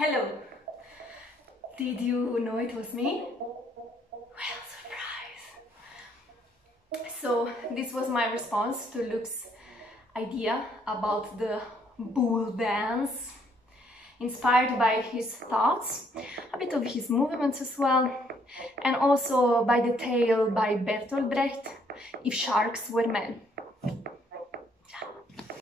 Hello! Did you know it was me? Well, surprise! So this was my response to Luke's idea about the bull dance, inspired by his thoughts, a bit of his movements as well, and also by the tale by Bertolt Brecht, If Sharks Were Men.